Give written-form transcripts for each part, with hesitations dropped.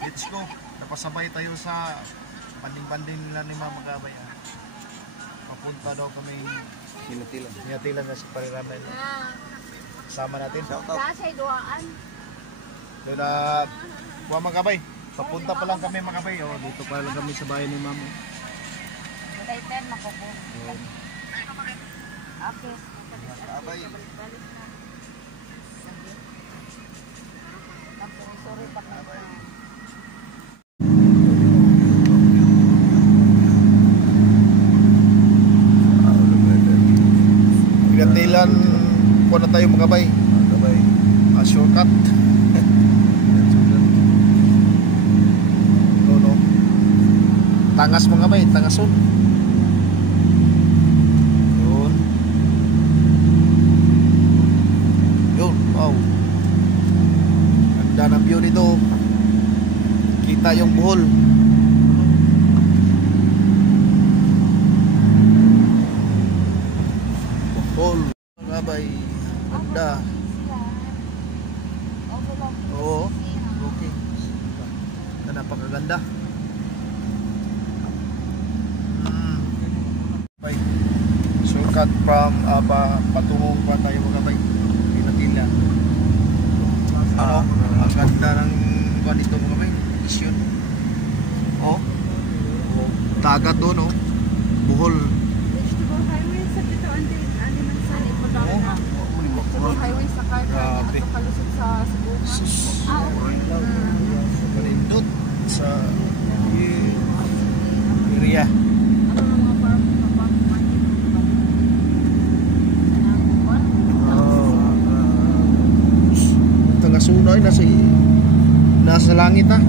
Let's go. Napasabay tayo sa banding-banding nila ni Mama Gabay. Papunta daw kami Hinatilan na si Pariramay. Sama natin. Doon na Mama Gabay. Papunta pa lang kami Mama Gabay. Oh, dito pa lang kami sa bahay ni Mama. Okay, ten makupo. Okay. Abay. Sorry pa na. Hinatilan po na tayo Mama Gabay. Shortcut. No. Tangas Mama Gabay, tangason. Yun, wow. Ganda ng view dito. Kita yung Bohol. Bohol, Mama Gabay. Ganda. Oo, okay. Napakaganda. Shortcut from patungong pa tayo Mama Gabay. Hinatilan. Ang ganda ng ganito Mama Gabay. Isyon. Oh. Dagat doon oh. Bohol. Highway sa dito highway sa Carter at kalusot sa Cebu. Palindot sa area. Tangasunay nasa langit ha.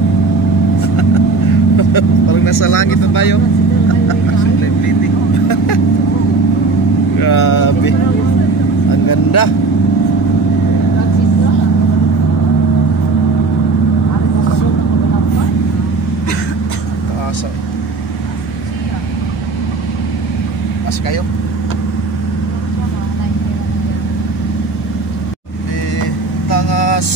Parang nasa langit na tayo. Grabe. Ang ganda. As kayo. Tangas.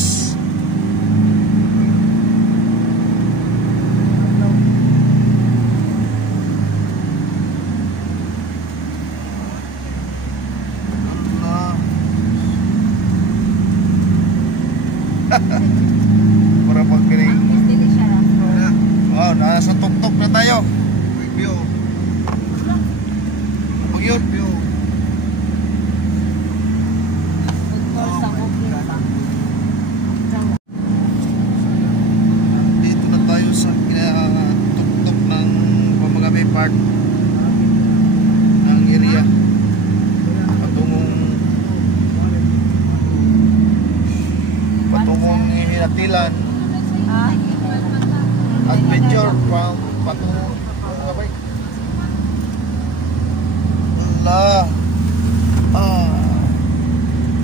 Para pagkiling. Oh, nasa tuktok na tayo. View. Yun. Dito na tayo sa tuktok ng Mama Gabay Park ng area patungong Hinatilan adventure patungong Mama Gabay.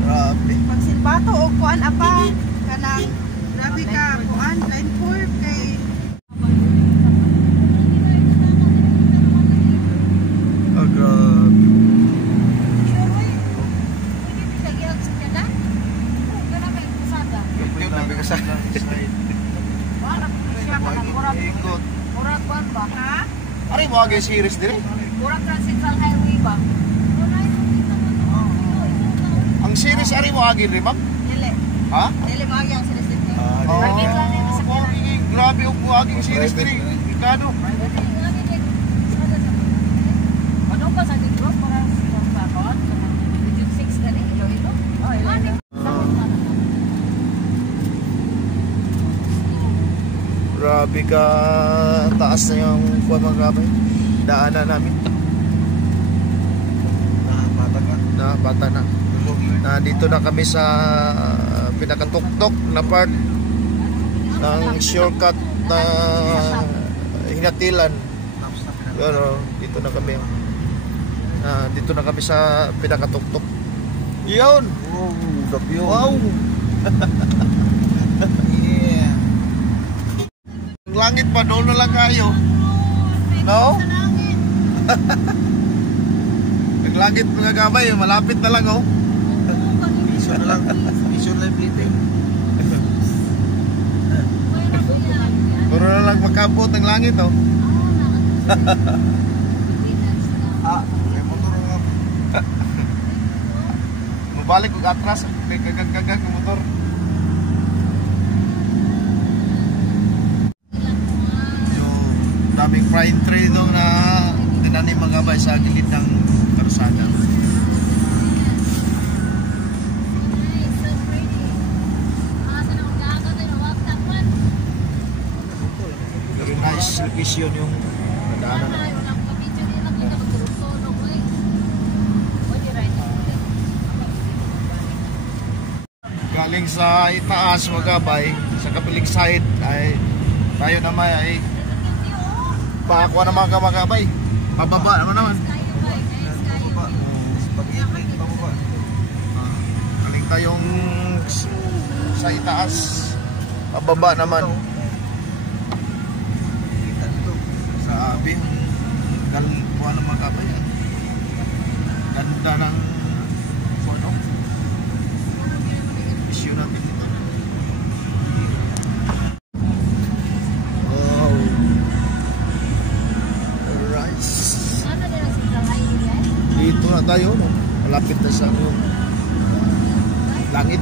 Grabe. Pagsilbato o kuan apa kanang grabe ka kuan line 4 kay grabe. Ikot. Murag kuan ba? Ha? Ari mo agi series dire? Murag Central Highway ba? Ang series ari mo agi dire, ma'am? Dili. Ha? Dili mo agi ang series dito. Grabe og agi ang series dire. Ikado. Ano pa sa dito para sa pakot? Region 6 dali, Iloilo. Grabe ka taas na yung Mama Gabay. Daanan namin. Bata na. Dito na kami sa pinakatuktok na part ng shortcut na Hinatilan. Pero dito na kami. Dito na kami sa pinakatuktok. Yun. Wow. Yeah. Langit pa doon na lang kayo. No? Naglangit Mama Gabay, malapit na lang oh. Mission na lang. Mission live fleeting. Puro na lang magkabot ng langit, oh. May motor nga. Mabalik kung atras, may kagag-kagag ng motor. Yung daming pine tree doon na tinanim mga bay sa gilid ng karsada. Very nice location yung nadaanan. Galing sa itaas mga bay, sa kapiling side ay tayo naman ay pakakuha naman ka mga bay. Pababa naman naman. Galing tayong sa itaas, pababa naman. Sabi, galing kuha ng mga bay. Ganda ng ano? Issue natin dito. Wow. Alright. Dito na tayo, no? Malapit na sa langit.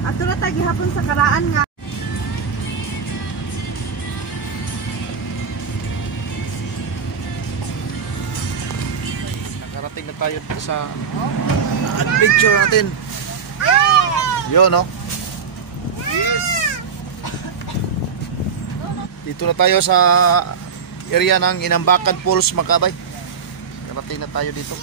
Ato na tayo gihapon sa karaan nga. Nakarating na tayo dito sa adventure natin. Yun, no? Yes! Dito na tayo sa area ng Inambakan Falls, Makabay. Nakarating na tayo dito.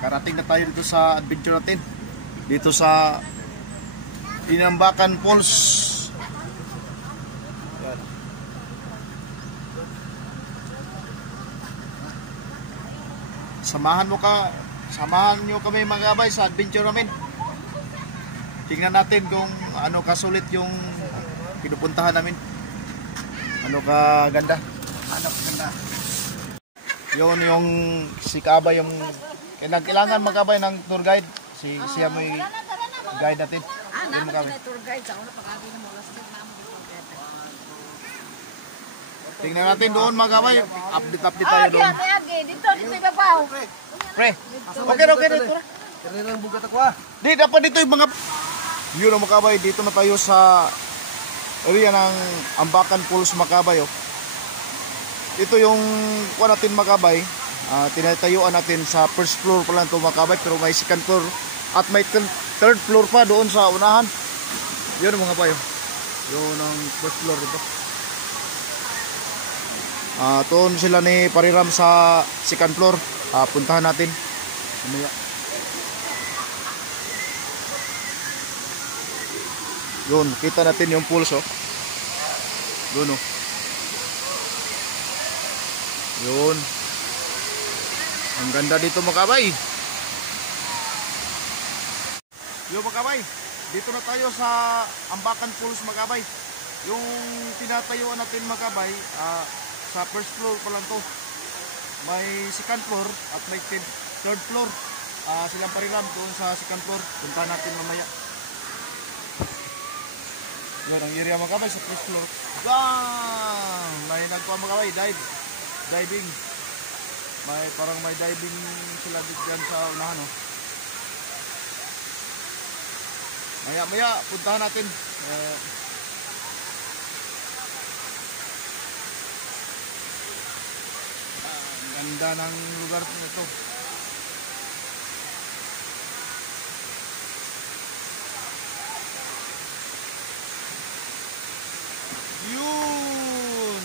Nakarating na tayo dito sa adventure natin. Dito sa Inambakan Falls. Yan. Samahan nyo kami mga kabay sa adventure namin. Tingnan natin kung ano kasulit yung pinupuntahan namin. Ano ka ganda. Ano ka ganda. Yun yung si Kabay yung kailangan magkabay ng tour guide. Siya may guide natin. Naman na tour guide sa una pag-agi na mo last week naman. Tingnan natin doon mga kabay. Update tayo doon. Dito ibabaw. Pre. Okay dito. Kaya lang bugat ako ah. Di dapat dito yung mga yun ang makabay. Dito na tayo sa area ng Ambakan Falls Makabay. Oh. Ito yung kuha natin makabay. Tinatayuan natin sa first floor pa lang ito makabay. Pero may second floor at may third floor pa doon sa unahan. Yun ang mga kabayo. Yun ang first floor dito. Doon sila ni Pariram sa second floor. Puntahan natin. Mamaya. Yun, kita natin yung pulso. Doon oh. Yun. Ang ganda dito mga kabay. Yun mga kabay. Dito na tayo sa Ambakan Falls mga kabay. Yung tinatayuan natin mga kabay, sa first floor pa lang to. May second floor at may third floor. Silang Pariram doon sa second floor. Punta natin mamaya. Yun ang area mga kabay sa first floor. May nagpa mga kabay, diving. Parang may diving sila dyan sa unahan. Oh. Maya puntahan natin. Ang ganda ng lugar nito. Yun.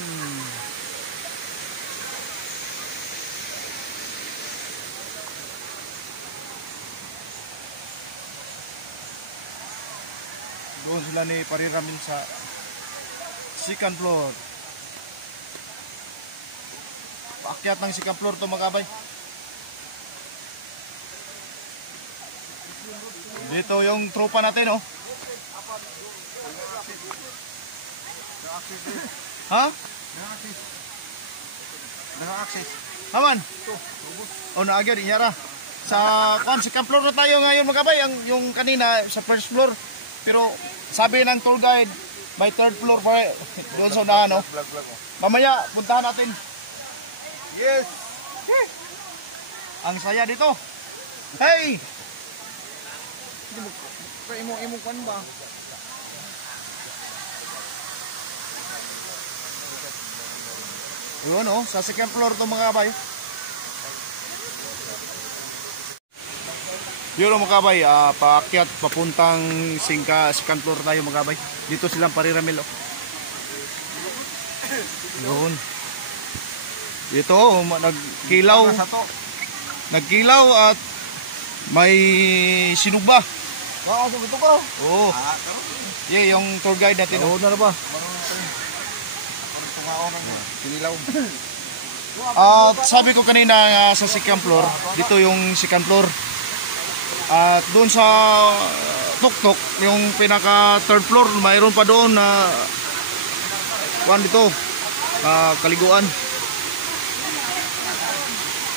Doon sila ni Pariramin sa second floor. paakyat ng second floor to mga kabay. Dito yung tropa natin, oh. Ha? Naka-access. Haman? O naagyan, inyara. Sa second floor na tayo ngayon mga kabay. Yung kanina sa first floor. Pero sabi ng tour guide, may third floor pa doon sa unahan, no? Mamaya, puntahan natin. Yes! Ang saya dito. Hey! Imo kan ba? Yun, oh, sa second floor to mga kabay. Yun, oh, mga kabay, paakyat, papuntang second floor tayo mga kabay. Dito silang pariramil, oh. Yun. Dito, oh, nagkilaw. Nagkilaw at may sinugba. Wow, ito ko. Oo. Yeah, yung tour guide natin. Oo na ba? Kinilaw. At sabi ko kanina sa second floor, dito yung second floor. At doon sa tuktok, yung pinaka third floor, mayroon pa doon na dito, kaliguan.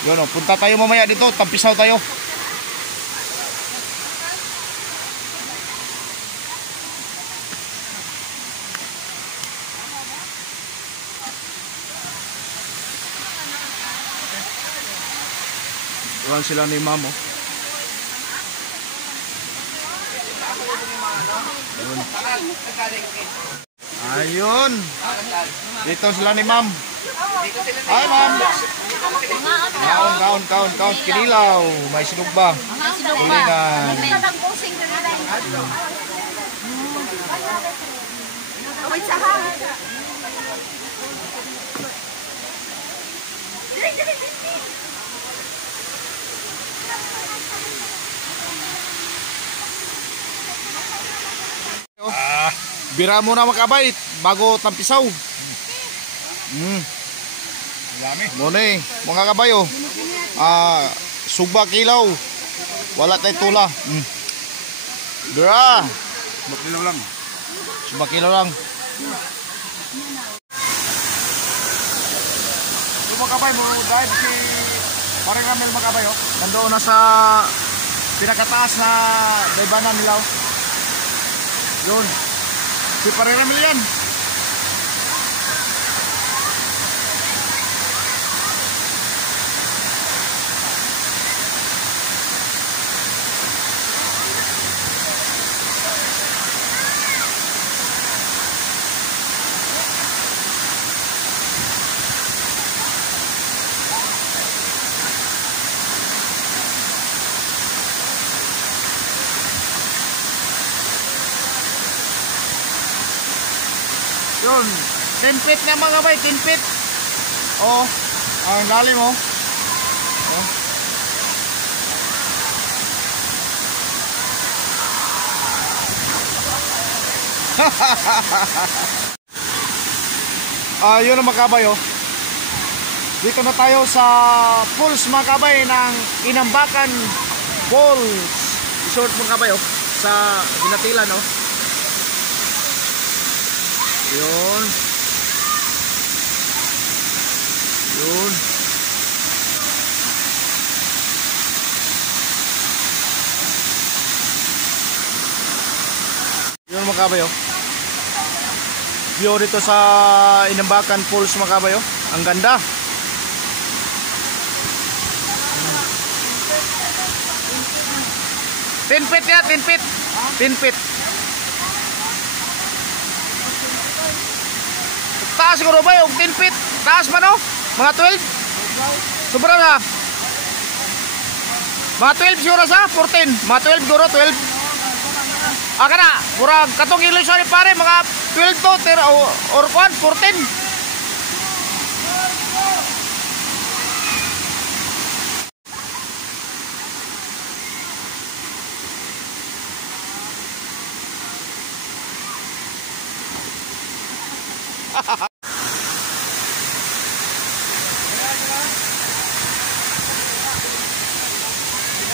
Yun, oh, punta tayo mamaya dito, tampisaw tayo. Iwan sila ni Mamo. Ayun. Dito sila ni Ma'am. Ay, Ma'am. Kaon. Kinilaw. May sinugba. Kulingan. Wait, saha. Bira muna mga kabay bago tampisaw. Muna eh, mga kabay, oh. Sugba kilaw. Wala tayo tula. Bira. Makilaw lang. Sugba kilaw lang. Yung mga kabay mo, dahil si Pariramil mga kabay, oh. Nandoon na sa pinakataas na daibanan nila, oh. Yun. Si Pariramil yan. Yun, 10 feet na mga bay, 10 feet. Oh, ang lalim, oh. Yun ang mga kabay, oh. Dito na tayo sa falls mga kabay ng Inambakan Falls Resort mga kabay, oh. Sa Binatilan, oh. Yun. Yun. Yun mga kabay, oh. View dito sa Inambakan Falls mga kabay, oh. Ang ganda. Ten feet ya, 10 feet. 10 feet. Taas siguro ba yung 10 feet? Taas ba, no? Mga 12? Sobra na. Mga 12 siguro sa 14. Mga 12 siguro, 12. Kana, murag katong ilusyon ni pare, mga 12 to or 14.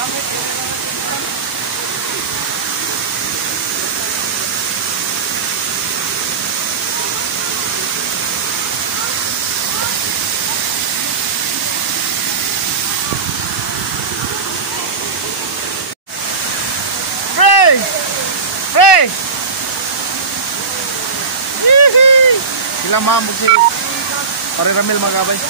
Pre! Pre! Hihi! Sila mamog si Pare Ramil magabay.